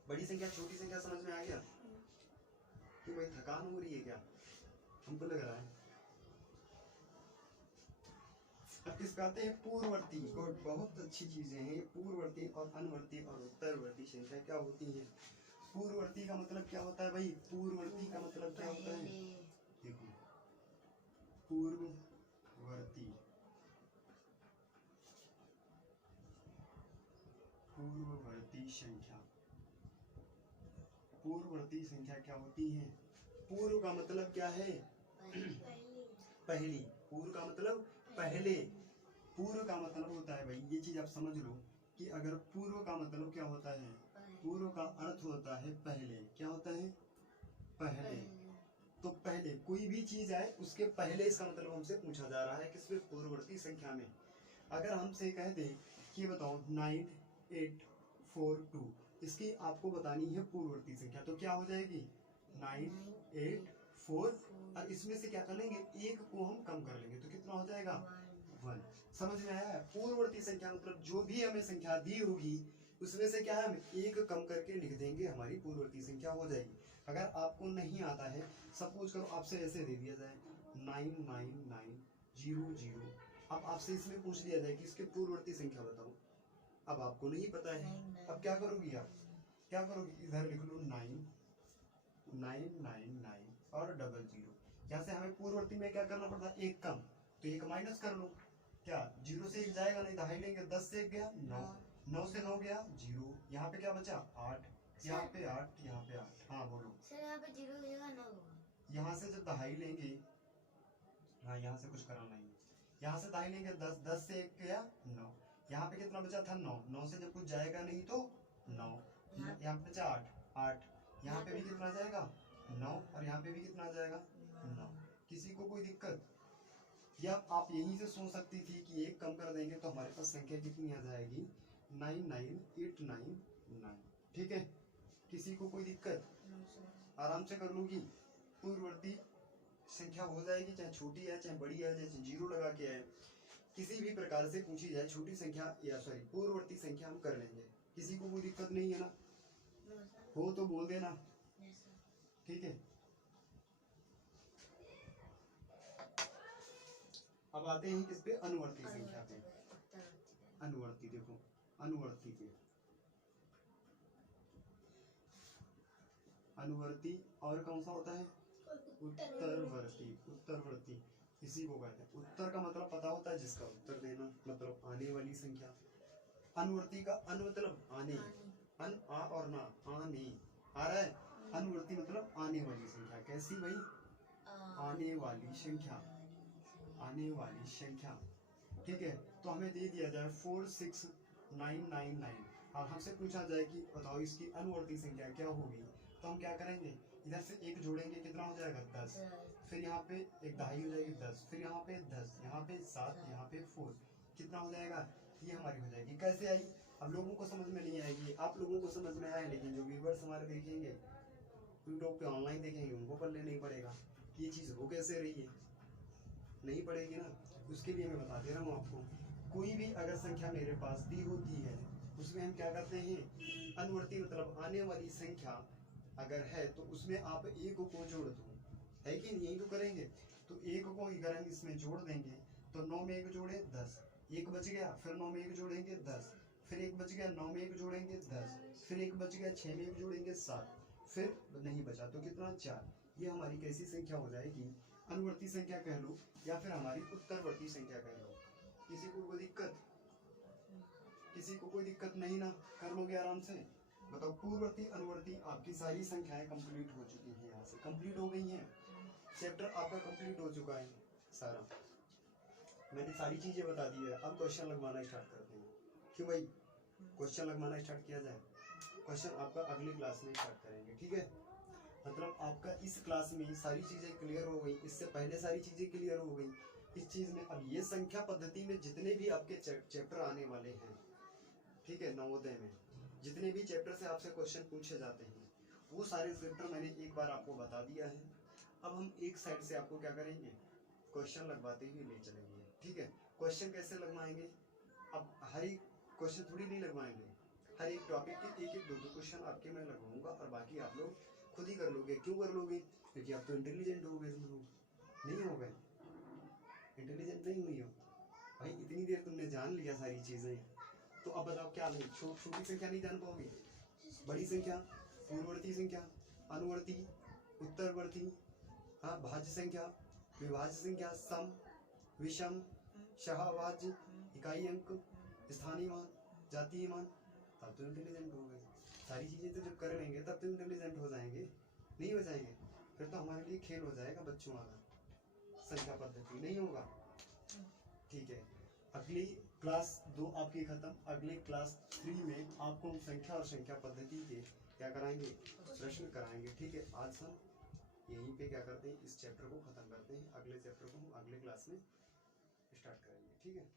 बड़ी संख्या छोटी संख्या समझ में आ गया? क्यों भाई, थकान हो रही है क्या? हमको लग रहा है। अब किस आते हैं? पूर्ववर्ती। गुड, बहुत अच्छी चीजें हैं ये। पूर्ववर्ती और अनुवर्ती और उत्तरवर्ती संख्या क्या होती है? पूर्ववर्ती का मतलब क्या होता है भाई? पूर्ववर्ती का मतलब क्या होता है? देखो, पूर्ववर्ती, पूर्ववर्ती संख्या, पूर्ववर्ती संख्या क्या होती है? पूर्व का मतलब क्या है? पहली। पूर्व का मतलब पहले। पूर्व का मतलब होता है भाई, ये चीज आप समझ लो कि अगर पूर्व का मतलब क्या होता है? पूर्व का अर्थ होता है पहले। क्या होता है? पहले। तो पहले कोई भी चीज आए उसके पहले, इसका मतलब हमसे पूछा जा रहा है किसमें? पूर्ववर्ती संख्या में। अगर हमसे कह दे कि बताओ 9 8 4 2, इसकी आपको बतानी है पूर्ववर्ती संख्या, तो क्या हो जाएगी? 9 8 4, और इसमें से क्या कर लेंगे? एक को हम कम कर लेंगे तो कितना हो जाएगा? 1। समझ में आया? पूर्ववर्ती संख्या मतलब जो भी हमें संख्या दी होगी उसमें से क्या है, हम एक कम करके लिख देंगे, हमारी पूर्ववर्ती संख्या हो जाएगी। अगर आपको नहीं आता है, सपोज करो आपसे ऐसे दे दिया जाए 99900, अब आपसे इसमें पूछ लिया जाए कि इसके पूर्ववर्ती संख्या बताओ, अब आपको नहीं पता है, अब क्या करोगी आप? क्या करोगी? इधर लिख लो 9999 और 00। यहाँ से हमें पूर्ववर्ती में क्या करना पड़ता है? एक कम, तो एक माइनस कर लो। क्या 0 से 1 जाएगा नहीं, दहाई लेंगे, 10 से 1 गया 9, 9 से 9 गया 0, यहाँ पे क्या बचा? 8, यहाँ पे 8, यहाँ पे 8। हाँ बोलो सर, यहाँ पे 0 देगा 9 होगा। यहाँ से जब दहाई लेंगे, हाँ यहाँ से कुछ कराना नहीं, यहाँ से दहाई लेंगे 10, 10 से 1 गया 9, यहाँ पे कितना बचा था? 9, 9 से जब कुछ जाएगा नहीं तो 9, यहाँ पे बचा 8, 8, यहाँ पे भी कितना जाएगा? 9, और यहाँ पे भी कितना जाएगा? 9। किसी को कोई दिक्कत? या आप यहीं से सोच सकती थी कि एक कम कर देंगे तो हमारे पास संख्या कितनी आ जाएगी? 99899। ठीक है, किसी को कोई दिक्कत? आराम से कर लूंगी। पूर्ववर्ती संख्या हो जाएगी, चाहे छोटी है चाहे बड़ी है, जैसे 0 लगा के है, किसी भी प्रकार से पूछी जाए छोटी संख्या या सॉरी पूर्ववर्ती संख्या हम कर लेंगे। किसी को कोई दिक्कत नहीं है ना? हो तो बोल देना, ठीक है। अब आते हैं किस पे? अनुवर्ती संख्या पे। अनुवर्ती, देखो अनुवर्ती पे, अनुवर्ती और कौन सा होता है? उत्तरवर्ती। उत्तरवर्ती इसी को कहते हैं। उत्तर का मतलब पता होता है, जिसका उत्तर देना, मतलब आने वाली संख्या। अनुवर्ती का अन मतलब आने, अन आ और ना, आने आ रहा है। अनुवर्ती मतलब आने वाली संख्या। कैसी भाई? आने वाली संख्या, आने वाली संख्या, ठीक है। तो हमें दे दिया जाए 46999, और हमसे पूछा जाए कि बताओ इसकी अनुवर्ती संख्या क्या होगी, तो हम क्या करेंगे, इधर से एक जोड़ेंगे, कितना हो जाएगा 10, फिर यहाँ पे एक दहाई हो जाएगी 10, फिर यहाँ पे 10, यहाँ पे 7, यहाँ पे 4, कितना हो जाएगा, ये हमारी हो जाएगी। कैसे आई, अब लोगों को समझ में नहीं आएगी, आप लोगों को समझ में आया, लेकिन जो व्यूवर्स हमारे देखेंगे यूट्यूब पे ऑनलाइन देखेंगे उनको पल्ले नहीं पड़ेगा कि ये चीज़ हो कैसे रही है, नहीं पड़ेगी ना। उसके लिए मैं बता दे रहा हूँ आपको, कोई भी अगर संख्या मेरे पास दी होती है उसमें हम क्या करते हैं, अनुवर्ती मतलब आने वाली संख्या अगर है तो उसमें आप एक को जोड़ दो, है कि नहीं, यही तो करेंगे। तो एक को अगर हम इसमें जोड़ देंगे तो 9 में एक जोड़े 10, एक बच गया, फिर 9 में एक जोड़ेंगे 10, फिर एक बच गया, 9 में एक जोड़ेंगे 10, फिर एक बच गया, 6 में एक जोड़ेंगे 7, फिर नहीं बचा तो कितना 4। ये हमारी कैसी संख्या हो जाएगी, अनुवर्ती संख्या कह लो या फिर हमारी उत्तरवर्ती संख्या कह लो। किसी को कोई दिक्कत, किसी को कोई दिक्कत नहीं ना, कर लोगे आराम से। बताओ पूर्ववर्ती अनुवर्ती आपकी सारी संख्याएं कंप्लीट हो चुकी हैं, यहाँ से कंप्लीट हो गई हैं, चैप्टर आपका कंप्लीट हो चुका है सारा, मैंने सारी चीजें बता दी है। अब क्वेश्चन लगवाना स्टार्ट करते हैं, क्यों भाई, क्वेश्चन लगवाना स्टार्ट किया जाए। क्वेश्चन आपका अगली क्लास में स्टार्ट करेंगे, ठीक है। मतलब आपका इस क्लास में सारी चीजें क्लियर हो गई, इससे पहले सारी चीजें क्लियर हो गई इस चीज में। अब ये संख्या पद्धति में जितने भी आपके चैप्टर आने वाले हैं, ठीक है, नवोदय में जितने भी चैप्टर से आपसे क्वेश्चन पूछे जाते हैं वो सारे चैप्टर मैंने एक बार आपको बता दिया है। अब हम एक साइड से आपको क्या करेंगे, क्वेश्चन लगवाते हुए ले चलेंगे, ठीक है। क्वेश्चन कैसे लगवाएंगे, अब हर एक क्वेश्चन थोड़ी नहीं लगवाएंगे, हर एक टॉपिक के एक एक दो दो क्वेश्चन आपके मैं लगवाऊंगा और बाकी आप लोग खुद ही कर लोगे। क्यों कर लोगे, क्योंकि आप तो इंटेलिजेंट हो गए, तुम लोग नहीं हो गए, इंटेलिजेंट नहीं हुई हो भाई, इतनी देर तुमने जान लिया सारी चीजें, तो अब बताओ क्या नहीं, छोटी संख्या नहीं जान पाओगे, बड़ी संख्या, पूर्ववर्ती संख्या, अनुवर्ती, उत्तरवर्ती, हाँ, भाज्य संख्या, विभाज्य संख्या, सम, विषम, सहभाज्य, इकाई अंक, स्थानीय मान, जातीय मान, तब तो इंटेलिजेंट हो गए। सारी चीजें तो जब कर लेंगे तब तो इंटेलिजेंट हो जाएंगे, नहीं हो जाएंगे फिर तो हमारे लिए खेल हो जाएगा बच्चों वाला, संख्या पद्धति नहीं होगा, ठीक है। अगली क्लास 2 आपकी खत्म, अगले क्लास 3 में आपको हम संख्या और संख्या पद्धति के क्या कराएंगे, प्रश्न कराएंगे, ठीक है। आज हम यहीं पे क्या करते हैं, इस चैप्टर को खत्म करते हैं, अगले चैप्टर को हम अगले क्लास में स्टार्ट करेंगे, ठीक है।